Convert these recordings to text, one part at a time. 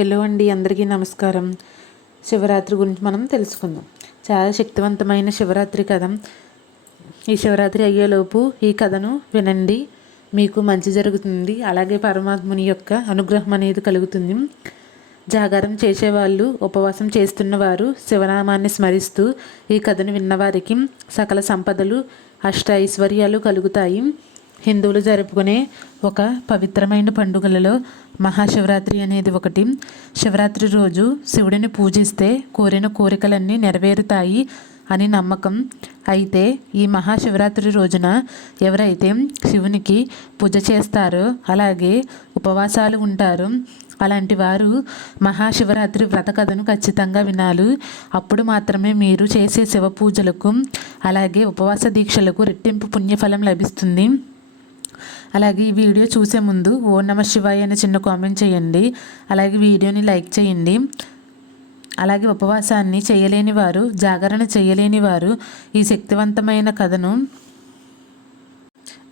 Hello అండి, అందరికీ నమస్కారం. శివరాత్రి గురించి మనం తెలుసుకుందాం. చాలా శక్తివంతమైన శివరాత్రి కథ. ఈ శివరాత్రి అయ్యేలోపు ఈ కథను వినండి, మీకు మంచి జరుగుతుంది. అలాగే పరమాత్ముని యొక్క అనుగ్రహం అనేది కలుగుతుంది. జాగారం చేసేవాళ్ళు, ఉపవాసం చేస్తున్నవారు శివనామాన్ని స్మరిస్తూ ఈ కథను విన్నవారికి సకల సంపదలు, అష్ట ఐశ్వర్యాలు కలుగుతాయి. హిందువులు జరుపుకునే ఒక పవిత్రమైన పండుగలలో మహాశివరాత్రి అనేది ఒకటి. శివరాత్రి రోజు శివుడిని పూజిస్తే కోరిన కోరికలన్నీ నెరవేరుతాయి అని నమ్మకం. అయితే ఈ మహాశివరాత్రి రోజున ఎవరైతే శివునికి పూజ చేస్తారో, అలాగే ఉపవాసాలు ఉంటారో, అలాంటి వారు మహాశివరాత్రి వ్రత కథను ఖచ్చితంగా వినాలి. అప్పుడు మాత్రమే మీరు చేసే శివ పూజలకు, అలాగే ఉపవాస దీక్షలకు రెట్టింపు పుణ్యఫలం లభిస్తుంది. అలాగే ఈ వీడియో చూసే ముందు ఓం నమః శివాయ అని చిన్న కామెంట్ చేయండి. అలాగే వీడియోని లైక్ చేయండి. అలాగే ఉపవాసాన్ని చేయలేని వారు, జాగరణ చేయలేని వారు ఈ శక్తివంతమైన కథను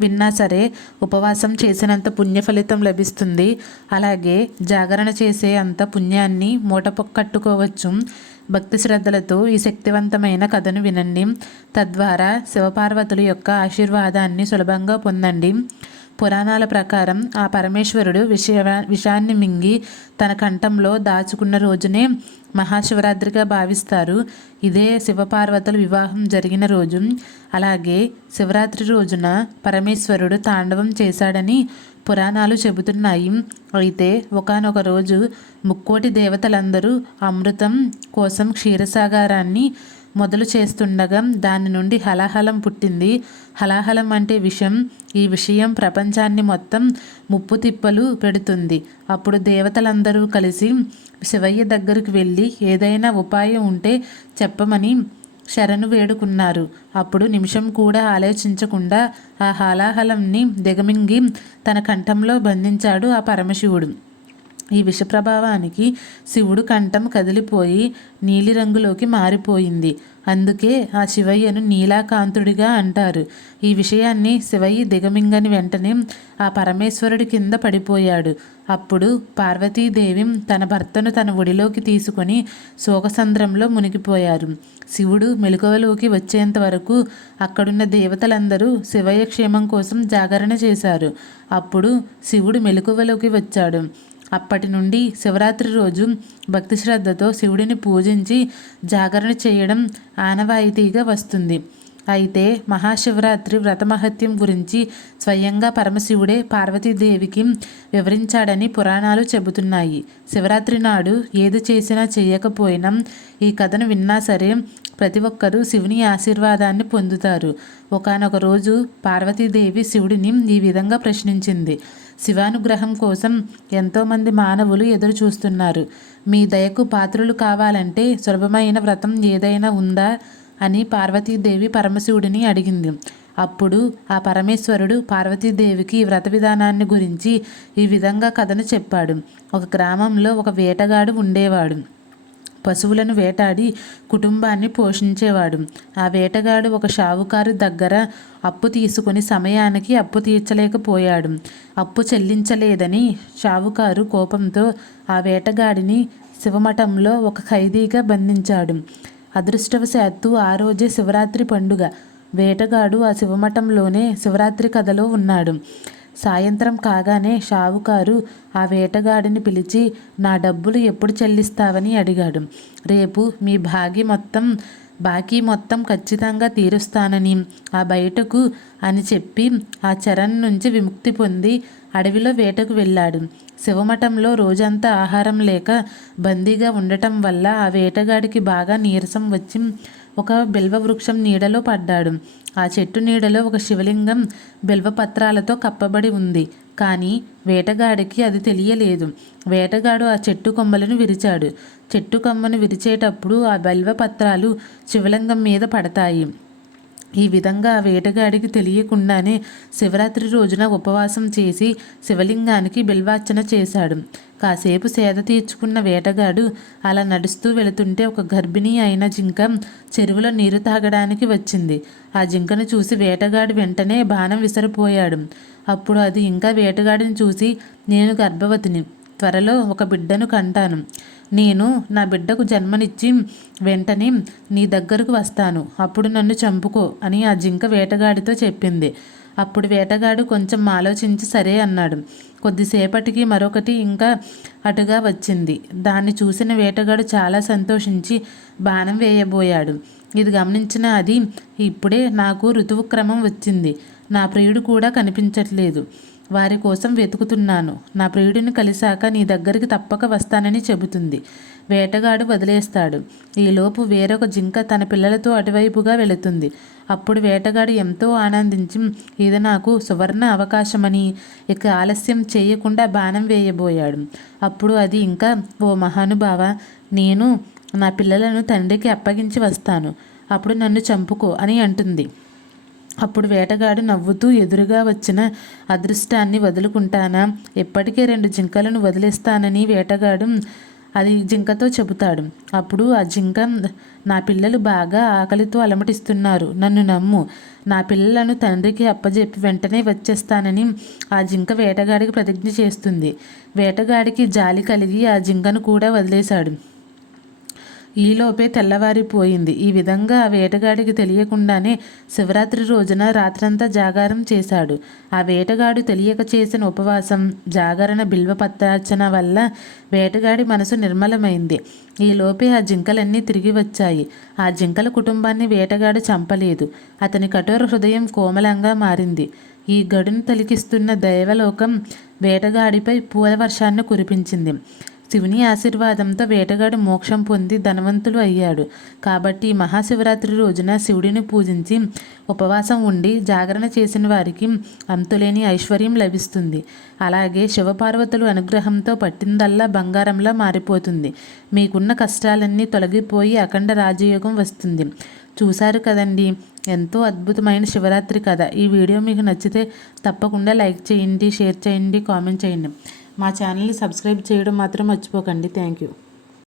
విన్నా సరే ఉపవాసం చేసినంత పుణ్య ఫలితం లభిస్తుంది. అలాగే జాగరణ చేసే అంత పుణ్యాన్ని మూటపొక్కట్టుకోవచ్చు. భక్తి శ్రద్ధలతో ఈ శక్తివంతమైన కథను వినండి. తద్వారా శివపార్వతుల యొక్క ఆశీర్వాదాన్ని సులభంగా పొందండి. పురాణాల ప్రకారం ఆ పరమేశ్వరుడు విషాన్ని మింగి తన కంఠంలో దాచుకున్న రోజునే మహాశివరాత్రిగా భావిస్తారు. ఇదే శివపార్వతుల వివాహం జరిగిన రోజు. అలాగే శివరాత్రి రోజున పరమేశ్వరుడు తాండవం చేశాడని పురాణాలు చెబుతున్నాయి. అయితే ఒకానొక రోజు ముక్కోటి దేవతలందరూ అమృతం కోసం క్షీరసాగరాన్ని మొదలు చేస్తుండగా దాని నుండి హలాహలం పుట్టింది. హలాహలం అంటే విషం. ఈ విషయం ప్రపంచాన్ని మొత్తం ముప్పు తిప్పలు పెడుతుంది. అప్పుడు దేవతలందరూ కలిసి శివయ్య దగ్గరికి వెళ్ళి ఏదైనా ఉపాయం ఉంటే చెప్పమని శరణు వేడుకున్నారు. అప్పుడు నిమిషం కూడా ఆలోచించకుండా ఆ హలాహలంని దిగమింగి తన కంఠంలో బంధించాడు ఆ పరమశివుడు. ఈ విష ప్రభావానికి శివుడు కంఠం కదిలిపోయి నీలిరంగులోకి మారిపోయింది. అందుకే ఆ శివయ్యను నీలాకాంతుడిగా అంటారు. ఈ విషయాన్ని శివయ్య దిగమింగని వెంటనే ఆ పరమేశ్వరుడి కింద పడిపోయాడు. అప్పుడు పార్వతీదేవి తన భర్తను తన ఒడిలోకి తీసుకొని శోకసంద్రంలో మునిగిపోయారు. శివుడు మెలకువలోకి వచ్చేంత వరకు అక్కడున్న దేవతలందరూ శివయ్య క్షేమం కోసం జాగరణ చేశారు. అప్పుడు శివుడు మెలకువలోకి వచ్చాడు. అప్పటి నుండి శివరాత్రి రోజు భక్తి శ్రద్ధతో శివుడిని పూజించి జాగరణ చేయడం ఆనవాయితీగా వస్తుంది. అయితే మహాశివరాత్రి వ్రతమహత్యం గురించి స్వయంగా పరమశివుడే పార్వతీదేవికి వివరించాడని పురాణాలు చెబుతున్నాయి. శివరాత్రి నాడు ఏది చేసినా చేయకపోయినా ఈ కథను విన్నా సరే ప్రతి ఒక్కరూ శివుని ఆశీర్వాదాన్ని పొందుతారు. ఒకానొక రోజు పార్వతీదేవి శివుడిని ఈ విధంగా ప్రశ్నించింది. శివానుగ్రహం కోసం ఎంతోమంది మానవులు ఎదురు చూస్తున్నారు. మీ దయకు పాత్రులు కావాలంటే సులభమైన వ్రతం ఏదైనా ఉందా అని పార్వతీదేవి పరమశివుడిని అడిగింది. అప్పుడు ఆ పరమేశ్వరుడు పార్వతీదేవికి వ్రత విధానాన్ని గురించి ఈ విధంగా కథను చెప్పాడు. ఒక గ్రామంలో ఒక వేటగాడు ఉండేవాడు. పశువులను వేటాడి కుటుంబాన్ని పోషించేవాడు. ఆ వేటగాడు ఒక షావుకారు దగ్గర అప్పు తీసుకుని సమయానికి అప్పు తీర్చలేకపోయాడు. అప్పు చెల్లించలేదని షావుకారు కోపంతో ఆ వేటగాడిని శివమఠంలో ఒక ఖైదీగా బంధించాడు. అదృష్టవశాత్తు ఆ రోజే శివరాత్రి పండుగ. వేటగాడు ఆ శివమఠంలోనే శివరాత్రి కథలో ఉన్నాడు. సాయంత్రం కాగానే షావుకారు ఆ వేటగాడిని పిలిచి నా డబ్బులు ఎప్పుడు చెల్లిస్తావని అడిగాడు. రేపు మీ బాకీ మొత్తం ఖచ్చితంగా తీరుస్తానని ఆ బయటకు అని చెప్పి ఆ చెరన్ నుంచి విముక్తి పొంది అడవిలో వేటకు వెళ్ళాడు. శివమఠంలో రోజంతా ఆహారం లేక బందీగా ఉండటం వల్ల ఆ వేటగాడికి బాగా నీరసం వచ్చి ఒక బిల్వ వృక్షం నీడలో పడ్డాడు. ఆ చెట్టు నీడలో ఒక శివలింగం బిల్వపత్రాలతో కప్పబడి ఉంది. కానీ వేటగాడికి అది తెలియలేదు. వేటగాడు ఆ చెట్టు కొమ్మలను విరిచాడు. చెట్టు కొమ్మను విరిచేటప్పుడు ఆ బిల్వపత్రాలు శివలింగం మీద పడతాయి. ఈ విధంగా ఆ వేటగాడికి తెలియకుండానే శివరాత్రి రోజున ఉపవాసం చేసి శివలింగానికి బిల్వార్చన చేశాడు. కాసేపు సేద తీర్చుకున్న వేటగాడు అలా నడుస్తూ వెళుతుంటే ఒక గర్భిణీ అయిన జింక చెరువులో నీరు తాగడానికి వచ్చింది. ఆ జింకను చూసి వేటగాడు వెంటనే బాణం విసిరిపోయాడు. అప్పుడు అది ఇంకా వేటగాడిని చూసి నేను గర్భవతిని, త్వరలో ఒక బిడ్డను కంటాను. నేను నా బిడ్డకు జన్మనిచ్చి వెంటనే నీ దగ్గరకు వస్తాను. అప్పుడు నన్ను చంపుకో అని ఆ జింక వేటగాడితో చెప్పింది. అప్పుడు వేటగాడు కొంచెం ఆలోచించి సరే అన్నాడు. కొద్దిసేపటికి మరొకటి ఇంకా అటుగా వచ్చింది. దాన్ని చూసిన వేటగాడు చాలా సంతోషించి బాణం వేయబోయాడు. ఇది గమనించిన అది, ఇప్పుడే నాకు ఋతువు క్రమం వచ్చింది. నా ప్రియుడు కూడా కనిపించట్లేదు. వారి కోసం వెతుకుతున్నాను. నా ప్రియుడిని కలిశాక నీ దగ్గరికి తప్పక వస్తానని చెబుతుంది. వేటగాడు వదిలేస్తాడు. ఈలోపు వేరొక జింక తన పిల్లలతో అటువైపుగా వెళుతుంది. అప్పుడు వేటగాడు ఎంతో ఆనందించి ఇది నాకు సువర్ణ అవకాశమని ఇక ఆలస్యం చేయకుండా బాణం వేయబోయాడు. అప్పుడు అది ఇంకా, ఓ మహానుభావ, నేను నా పిల్లలను తండ్రికి అప్పగించి వస్తాను. అప్పుడు నన్ను చంపుకో అని అంటుంది. అప్పుడు వేటగాడు నవ్వుతూ, ఎదురుగా వచ్చిన అదృష్టాన్ని వదులుకుంటానా? ఎప్పటికే 2 జింకలను వదిలేస్తానని వేటగాడు అది జింకతో చెబుతాడు. అప్పుడు ఆ జింక, నా పిల్లలు బాగా ఆకలితో అలమటిస్తున్నారు, నన్ను నమ్ము. నా పిల్లలను తండ్రికి అప్పజెప్పి వెంటనే వచ్చేస్తానని ఆ జింక వేటగాడికి ప్రతిజ్ఞ చేస్తుంది. వేటగాడికి జాలి కలిగి ఆ జింకను కూడా వదిలేశాడు. ఈలోపే తెల్లవారిపోయింది. ఈ విధంగా ఆ వేటగాడికి తెలియకుండానే శివరాత్రి రోజున రాత్రంతా జాగారం చేశాడు. ఆ వేటగాడు తెలియక చేసిన ఉపవాసం, జాగరణ, బిల్వపత్రార్చన వల్ల వేటగాడి మనసు నిర్మలమైంది. ఈలోపే ఆ జింకలన్నీ తిరిగి వచ్చాయి. ఆ జింకల కుటుంబాన్ని వేటగాడు చంపలేదు. అతని కఠోర హృదయం కోమలంగా మారింది. ఈ గడును తలికిస్తున్న దైవలోకం వేటగాడిపై పూలవర్షాన్ని కురిపించింది. శివుని ఆశీర్వాదంతో వేటగాడు మోక్షం పొంది ధనవంతులు అయ్యాడు. కాబట్టి మహాశివరాత్రి రోజున శివుడిని పూజించి ఉపవాసం ఉండి జాగరణ చేసిన వారికి అంతులేని ఐశ్వర్యం లభిస్తుంది. అలాగే శివపార్వతులు అనుగ్రహంతో పట్టిందల్లా బంగారంలా మారిపోతుంది. మీకున్న కష్టాలన్నీ తొలగిపోయి అఖండ రాజయోగం వస్తుంది. చూశారు కదండి, ఎంతో అద్భుతమైన శివరాత్రి కథ. ఈ వీడియో మీకు నచ్చితే తప్పకుండా లైక్ చేయండి, షేర్ చేయండి, కామెంట్ చేయండి. మా ఛానల్ని సబ్స్క్రైబ్ చేయడం మాత్రం మర్చిపోకండి. Thank you.